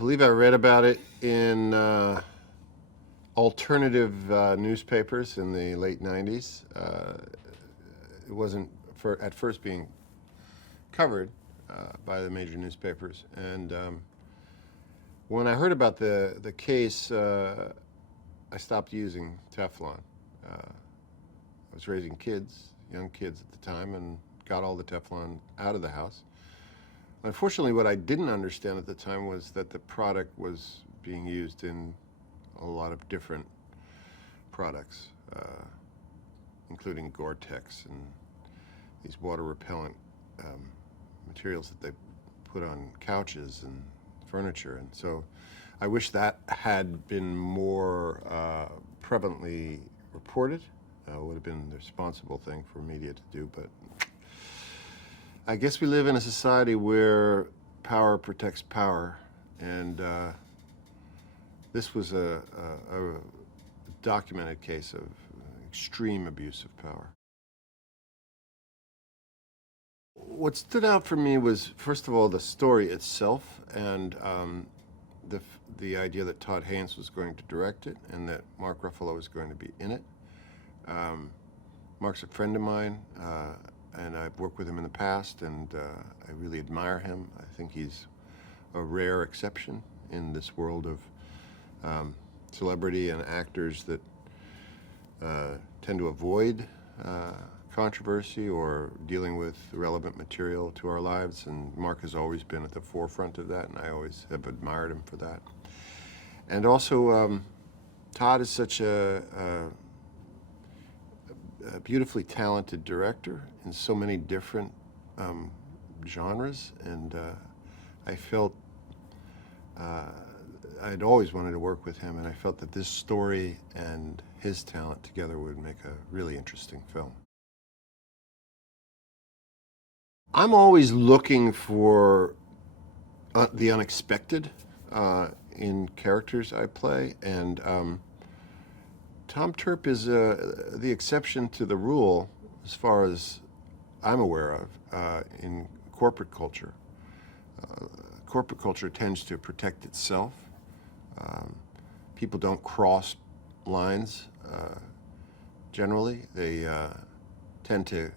believe I read about it in alternative newspapers in the late 90s. It wasn't at first being covered by the major newspapers. And when I heard about the case, I stopped using Teflon. I was raising kids, young kids at the time, and got all the Teflon out of the house. Unfortunately, what I didn't understand at the time was that the product was being used in a lot of different products, including Gore-Tex and these water-repellent materials that they put on couches and furniture. And so I wish that had been more prevalently reported. Would have been the responsible thing for media to do, but I guess we live in a society where power protects power, and this was a documented case of extreme abuse of power. What stood out for me was, first of all, the story itself, and the idea that Todd Haynes was going to direct it and that Mark Ruffalo was going to be in it. Mark's a friend of mine, and I've worked with him in the past, and I really admire him. I think he's a rare exception in this world of celebrity and actors that tend to avoid controversy or dealing with relevant material to our lives, and Mark has always been at the forefront of that, and I always have admired him for that. And also, Todd is such a beautifully talented director in so many different genres, and I felt I'd always wanted to work with him, and I felt that this story and his talent together would make a really interesting film. I'm always looking for the unexpected in characters I play, and Tom Terp is the exception to the rule as far as I'm aware of in corporate culture. Corporate culture tends to protect itself. People don't cross lines generally. They tend to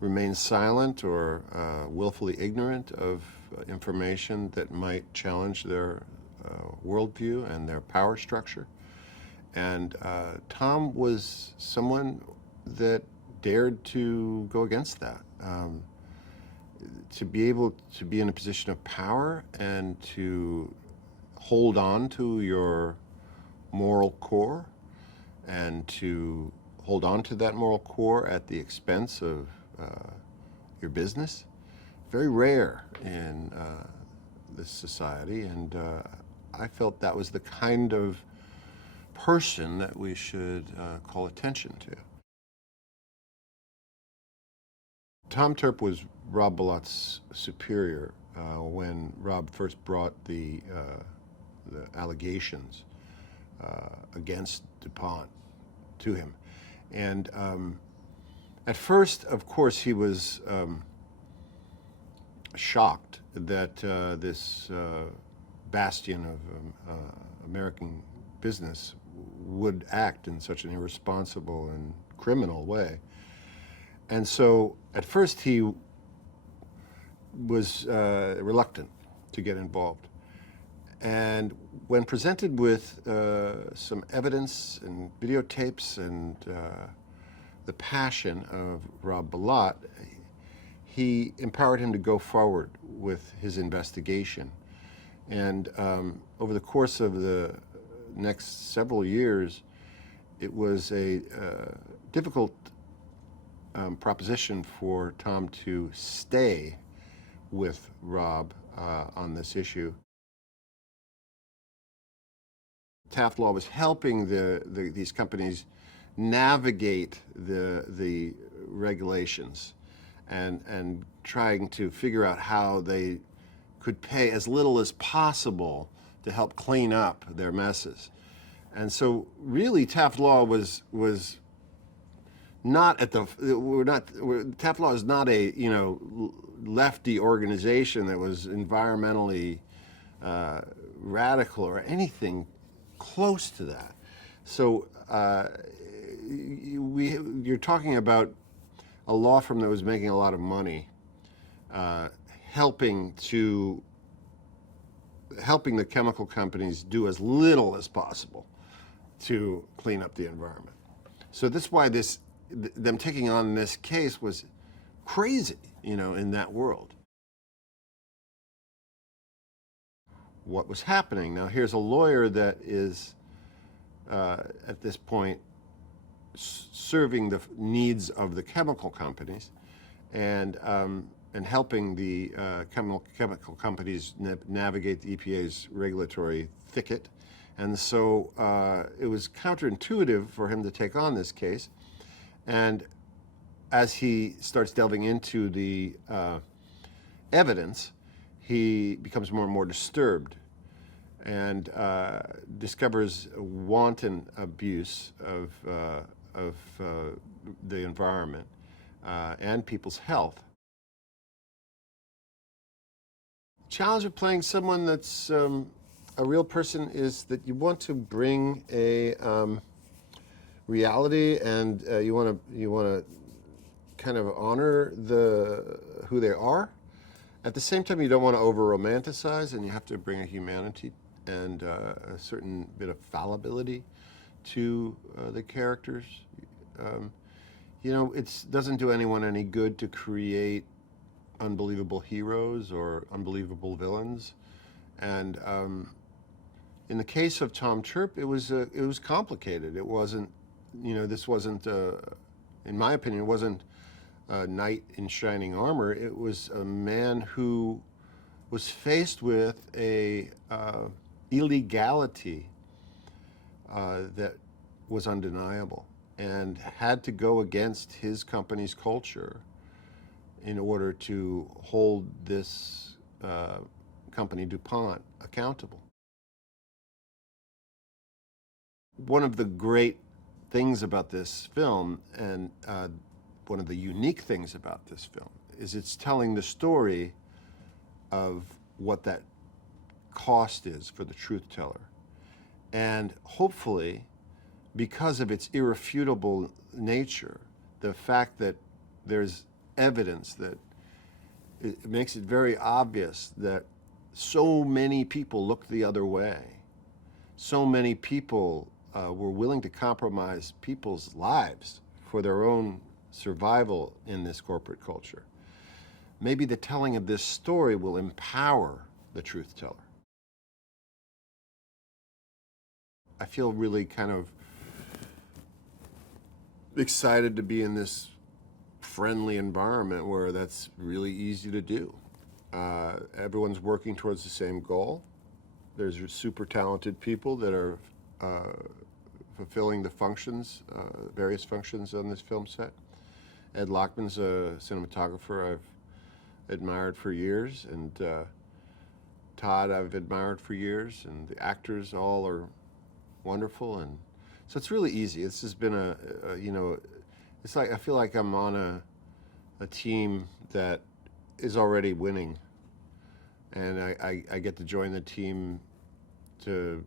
remain silent or willfully ignorant of information that might challenge their worldview and their power structure. And Tom was someone that dared to go against that. To be able to be in a position of power and to hold on to your moral core and to hold on to that moral core at the expense of your business, very rare in this society, and I felt that was the kind of person that we should call attention to. Tom Terp was Rob Billott's superior when Rob first brought the allegations against DuPont to him. And at first, of course, he was shocked that this bastion of American business would act in such an irresponsible and criminal way. And so at first he was reluctant to get involved. And when presented with some evidence and videotapes and the passion of Rob Billott, he empowered him to go forward with his investigation. And over the course of the next several years, it was a difficult proposition for Tom to stay with Rob on this issue. Taft Law was helping these companies navigate the regulations and trying to figure out how they could pay as little as possible to help clean up their messes. And so really Taft Law was not at the, Taft Law is not a, lefty organization that was environmentally radical or anything close to that. So you're talking about a law firm that was making a lot of money, helping the chemical companies do as little as possible to clean up the environment. So that's why them taking on this case was crazy, in that world. What was happening? Now here's a lawyer that is, at this point, serving the needs of the chemical companies, and helping the chemical companies navigate the EPA's regulatory thicket. And so it was counterintuitive for him to take on this case. And as he starts delving into the evidence, he becomes more and more disturbed, and discovers wanton abuse of the environment and people's health. The challenge of playing someone that's a real person is that you want to bring a reality, and you want to kind of honor who they are. At the same time, you don't want to over-romanticize, and you have to bring a humanity and a certain bit of fallibility to the characters. It doesn't do anyone any good to create unbelievable heroes or unbelievable villains. And in the case of Tom Terp, it was complicated. It wasn't, this wasn't, in my opinion, it wasn't a knight in shining armor. It was a man who was faced with a illegality that was undeniable, and had to go against his company's culture in order to hold this company, DuPont, accountable. One of the great things about this film, and one of the unique things about this film, is it's telling the story of what that cost is for the truth teller. And hopefully, because of its irrefutable nature, the fact that there's evidence that it makes it very obvious that so many people looked the other way. So many people were willing to compromise people's lives for their own survival in this corporate culture. Maybe the telling of this story will empower the truth teller. I feel really kind of excited to be in this friendly environment where that's really easy to do. Everyone's working towards the same goal. There's super talented people that are fulfilling the functions, various functions on this film set. Ed Lockman's a cinematographer I've admired for years, and Todd I've admired for years, and the actors all are wonderful, and so it's really easy. This has been it's like I feel like I'm on a team that is already winning, and I get to join the team to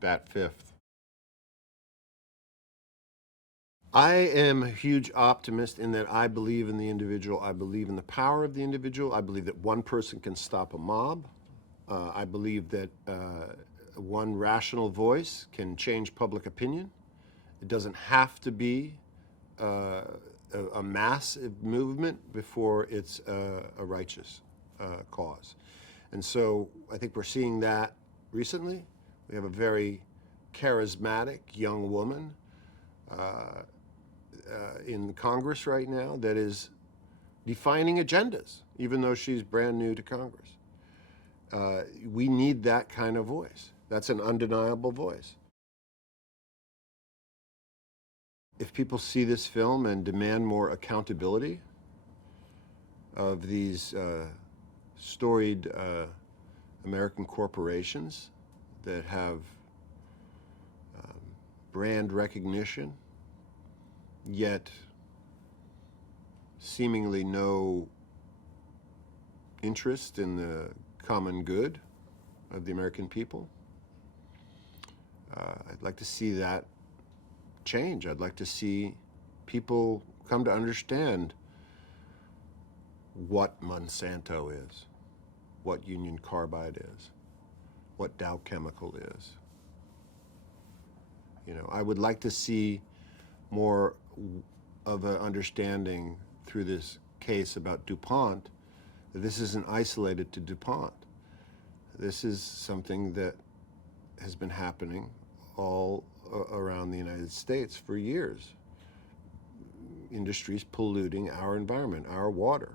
bat fifth. I am a huge optimist in that I believe in the individual. I believe in the power of the individual. I believe that one person can stop a mob. I believe that one rational voice can change public opinion. It doesn't have to be a massive movement before it's a righteous cause. And so I think we're seeing that recently. We have a very charismatic young woman in Congress right now that is defining agendas, even though she's brand new to Congress. We need that kind of voice. That's an undeniable voice. If people see this film and demand more accountability of these storied American corporations that have brand recognition, yet seemingly no interest in the common good, of the American people. I'd like to see that change. I'd like to see people come to understand what Monsanto is, what Union Carbide is, what Dow Chemical is. You know, I would like to see more of an understanding through this case about DuPont that this isn't isolated to DuPont. This is something that has been happening all around the United States for years. Industries polluting our environment, our water.